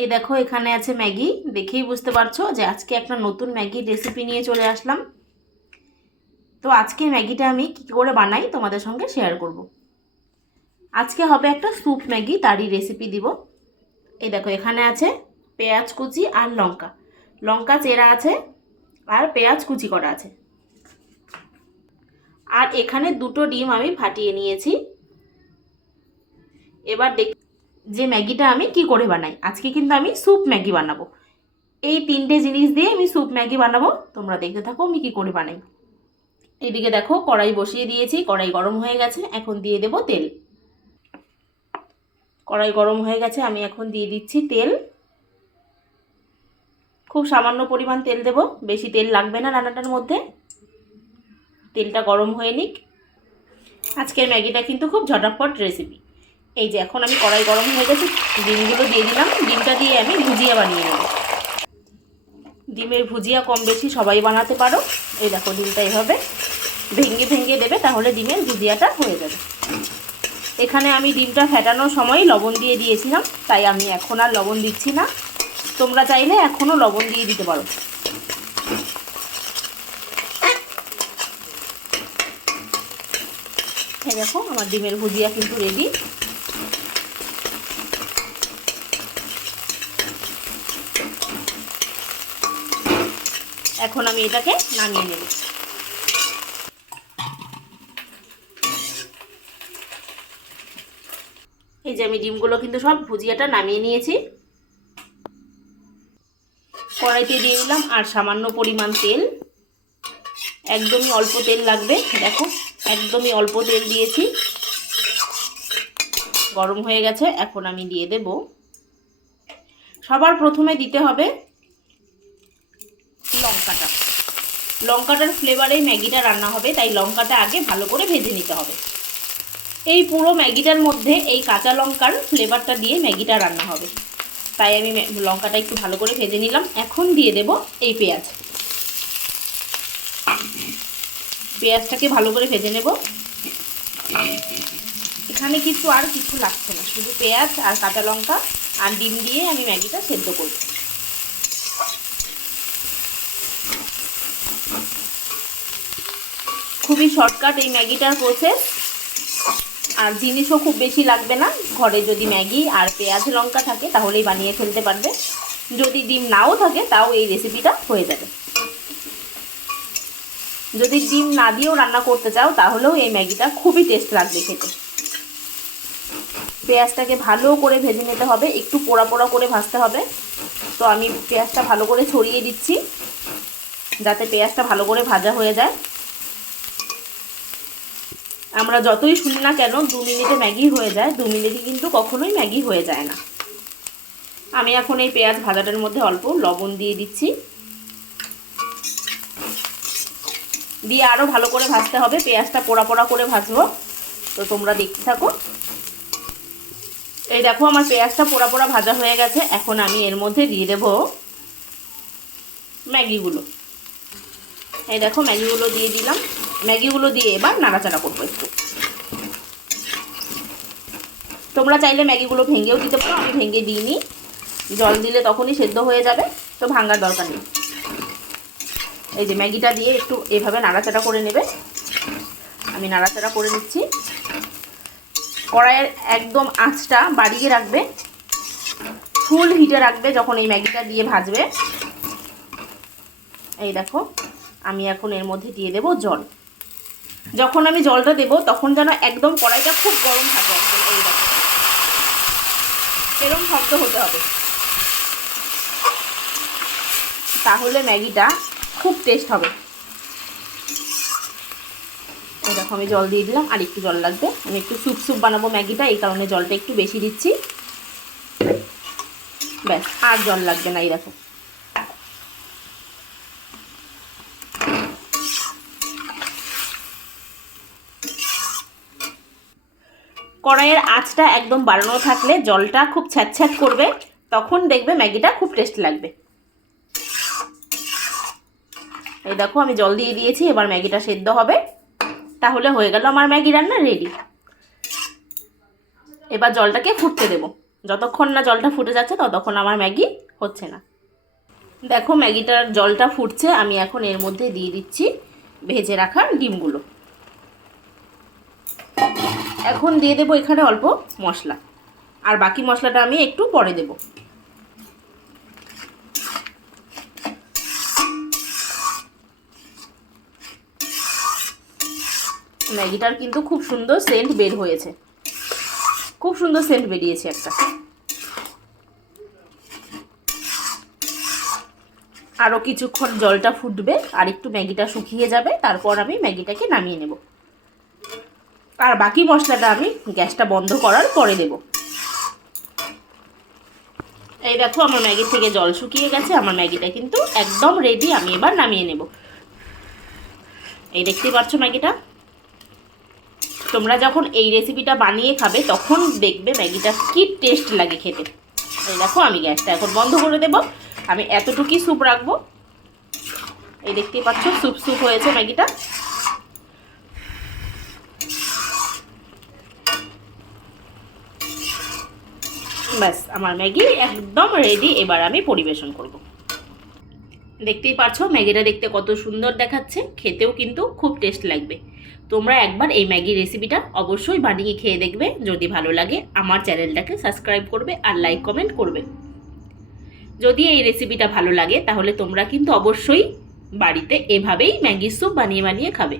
এই দেখো এখানে আছে ম্যাগি। দেখেই বুঝতে পারছো যে আজকে একটা নতুন ম্যাগির রেসিপি নিয়ে চলে আসলাম। তো আজকে ম্যাগিটা আমি কী করে বানাই তোমাদের সঙ্গে শেয়ার করব। আজকে হবে একটা স্যুপ ম্যাগি, তারই রেসিপি দিব। এই দেখো এখানে আছে পেঁয়াজ কুচি আর লঙ্কা, লঙ্কা চেরা আছে আর পেঁয়াজ কুচি করা আছে। আর এখানে দুটো ডিম আমি ফাটিয়ে নিয়েছি। এবার দেখ যে ম্যাগিটা আমি কি করে বানাই। আজকে কিন্তু আমি স্যুপ ম্যাগি বানাবো। এই তিনটে জিনিস দিয়ে আমি স্যুপ ম্যাগি বানাবো। তোমরা দেখতে থাকো আমি কি করে বানাই। এদিকে দেখো কড়াই বসিয়ে দিয়েছি, কড়াই গরম হয়ে গেছে, এখন দিয়ে দেব তেল। কড়াই গরম হয়ে গেছে, আমি এখন দিয়ে দিচ্ছি তেল। খুব সামান্য পরিমাণ তেল দেব, বেশি তেল লাগবে না রান্নাটার মধ্যে। তেলটা গরম হয়ে নিক। আজকের ম্যাগিটা কিন্তু খুব ঝটাফট রেসিপি। এই যে এখন আমি কড়াই গরম হয়ে গেছে, ডিমগুলো দিয়ে দিলাম। ডিমটা দিয়ে আমি ভুজিয়া বানিয়ে নেব। ডিমের ভুজিয়া কম বেশি সবাই বানাতে পারো। এই দেখো ডিমটা এইভাবে ভেঙে ভেঙে দেবে, তাহলে ডিমের ভুজিয়াটা হয়ে যাবে। এখানে আমি ডিমটা ফেটানোর সময় লবণ দিয়ে দিয়েছিলাম, তাই আমি এখন আর লবণ দিচ্ছি না। তোমরা চাইলে এখনও লবণ দিয়ে দিতে পারো। এই দেখো আমার ডিমের ভুজিয়া কিন্তু রেডি। এখন আমি এটাকে নামিয়ে নেব। এই যে আমি ডিমগুলো কিন্তু সব ভুজিয়াটা নামিয়ে নিয়েছি। কড়াইতে দিয়ে দিলাম আর সামান্য পরিমাণ তেল, একদমই অল্প তেল লাগবে। দেখো একদমই অল্প তেল দিয়েছি। গরম হয়ে গেছে, এখন আমি দিয়ে দেব। সবার প্রথমে দিতে হবে লঙ্কাটা। লঙ্কাটার ফ্লেভারেই ম্যাগিটা রান্না হবে, তাই লঙ্কাটা আগে ভালো করে ভেজে নিতে হবে। এই পুরো ম্যাগিটার মধ্যে এই কাঁচা লঙ্কার ফ্লেভারটা দিয়ে ম্যাগিটা রান্না হবে, তাই আমি লঙ্কাটা একটু ভালো করে ভেজে নিলাম। এখন দিয়ে দেব এই পেঁয়াজ। পেঁয়াজটাকে ভালো করে ভেজে নেব। এখানে কিছু আর কিছু লাগছে না, শুধু পেঁয়াজ আর কাঁচা লঙ্কা আর ডিম দিয়ে আমি ম্যাগিটা সেদ্ধ করব। খুবই শর্টকাট এই ম্যাগিটার প্রসেস, আর জিনিসও খুব বেশি লাগবে না। ঘরে যদি ম্যাগি আর পেঁয়াজ লঙ্কা থাকে তাহলেই বানিয়ে ফেলতে পারবে। যদি ডিম নাও থাকে তাও এই রেসিপিটা হয়ে যাবে। যদি ডিম না দিয়েও রান্না করতে চাও তাহলেও এই ম্যাগিটা খুবই টেস্ট লাগবে খেতে। পেঁয়াজটাকে ভালো করে ভেজে নিতে হবে, একটু পোড়া পোড়া করে ভাজতে হবে। তো আমি পেঁয়াজটা ভালো করে ছড়িয়ে দিচ্ছি, যাতে পেঁয়াজটা ভালো করে ভাজা হয়ে যায়। আমরা যতই শুনি না কেন 2 মিনিটে ম্যাগি হয়ে যায়, 2 মিনিটে কিন্তু কখনোই ম্যাগি হয়ে যায় না। আমি এখন এই পেঁয়াজ ভাজাটার মধ্যে অল্প লবণ দিয়ে দিচ্ছি, দিয়ে আরও ভালো করে ভাজতে হবে। পেঁয়াজটা পোড়া পোড়া করে ভাজবো, তো তোমরা দেখতে থাকো। এই দেখো আমার পেঁয়াজটা পোড়া পোড়া ভাজা হয়ে গেছে। এখন আমি এর মধ্যে দিয়ে দেব ম্যাগিগুলো। এই দেখো ম্যাগিগুলো দিয়ে দিলাম। ম্যাগিগুলো দিয়ে এবার নাড়াচাড়া করবো একটু। তোমরা চাইলে ম্যাগিগুলো ভেঙেও দিতে পারো, আমি ভেঙে দিইনি। জল দিলে তখনই সেদ্ধ হয়ে যাবে, তো ভাঙার দরকার নেই। এই যে ম্যাগিটা দিয়ে একটু এভাবে নাড়াচাড়া করে নেবে। আমি নাড়াচাড়া করে নিচ্ছি। কড়াইয়ের একদম আঁচটা বাড়িয়ে রাখবে, ফুল হিটে রাখবে যখন এই ম্যাগিটা দিয়ে ভাজবে। এই দেখো আমি এখন এর মধ্যে দিয়ে দেব জল। যখন আমি জলটা দেব তখন যেন একদম কড়াইটা খুব গরম থাকে একদম। এই দেখো এরকম শব্দ হতে হবে, তাহলে ম্যাগিটা খুব টেস্ট হবে। এই দেখো আমি জল দিয়ে দিলাম, আর একটু জল লাগবে। আমি একটু স্যুপ স্যুপ বানাবো ম্যাগিটা, এই কারণে জলটা একটু বেশি দিচ্ছি। ব্যাস, আর জল লাগবে না। এই দেখো কড়াইয়ের আঁচটা একদম বাড়ানো থাকলে জলটা খুব ছ্যাঁতছ্যাঁত করবে, তখন দেখবে ম্যাগিটা খুব টেস্ট লাগবে। এই দেখো আমি জল দিয়ে দিয়েছি, এবার ম্যাগিটা সেদ্ধ হবে। তাহলে হয়ে গেল আমার ম্যাগি রান্না রেডি। এবার জলটাকে ফুটতে দেব। যতক্ষণ না জলটা ফুটে যাচ্ছে ততক্ষণ আমার ম্যাগি হচ্ছে না। দেখো ম্যাগিটার জলটা ফুটছে, আমি এখন এর মধ্যে দিয়ে দিচ্ছি ভেজে রাখা ডিমগুলো। এখন দিয়ে দেবো এখানে অল্প মশলা, আর বাকি মশলাটা আমি একটু পরে দেব। ম্যাগিটার কিন্তু খুব সুন্দর সেন্ট বের হয়েছে, খুব সুন্দর সেন্ট বেরিয়েছে একটা। আরও কিছুক্ষণ জলটা ফুটবে, আর একটু ম্যাগিটা শুকিয়ে যাবে, তারপর আমি ম্যাগিটাকে নামিয়ে নেব। আর বাকি মশলাটা আমি গ্যাসটা বন্ধ করার পরে দেব। এই দেখো আমার ম্যাগি থেকে জল শুকিয়ে গেছে, আমার ম্যাগিটা কিন্তু একদম রেডি। আমি এবার নামিয়ে নেব। এই দেখতেই পাচ্ছ ম্যাগিটা। তোমরা যখন এই রেসিপিটা বানিয়ে খাবে তখন দেখবে ম্যাগিটা কি টেস্ট লাগে খেতে। এই দেখো আমি গ্যাসটা এখন বন্ধ করে দেব। আমি এতটুকুই স্যুপ রাখবো। এই দেখতেই পাচ্ছ স্যুপ স্যুপ হয়েছে ম্যাগিটা। ব্যাস আমার ম্যাগি একদম রেডি। এবার আমি পরিবেশন করব। দেখতেই পাচ্ছ ম্যাগিটা দেখতে কত সুন্দর দেখাচ্ছে, খেতেও কিন্তু খুব টেস্ট লাগবে। তোমরা একবার এই ম্যাগি রেসিপিটা অবশ্যই বানিয়ে খেয়ে দেখবে। যদি ভালো লাগে আমার চ্যানেলটাকে সাবস্ক্রাইব করবে আর লাইক কমেন্ট করবে। যদি এই রেসিপিটা ভালো লাগে তাহলে তোমরা কিন্তু অবশ্যই বাড়িতে এভাবেই ম্যাগি স্যুপ বানিয়ে বানিয়ে খাবে।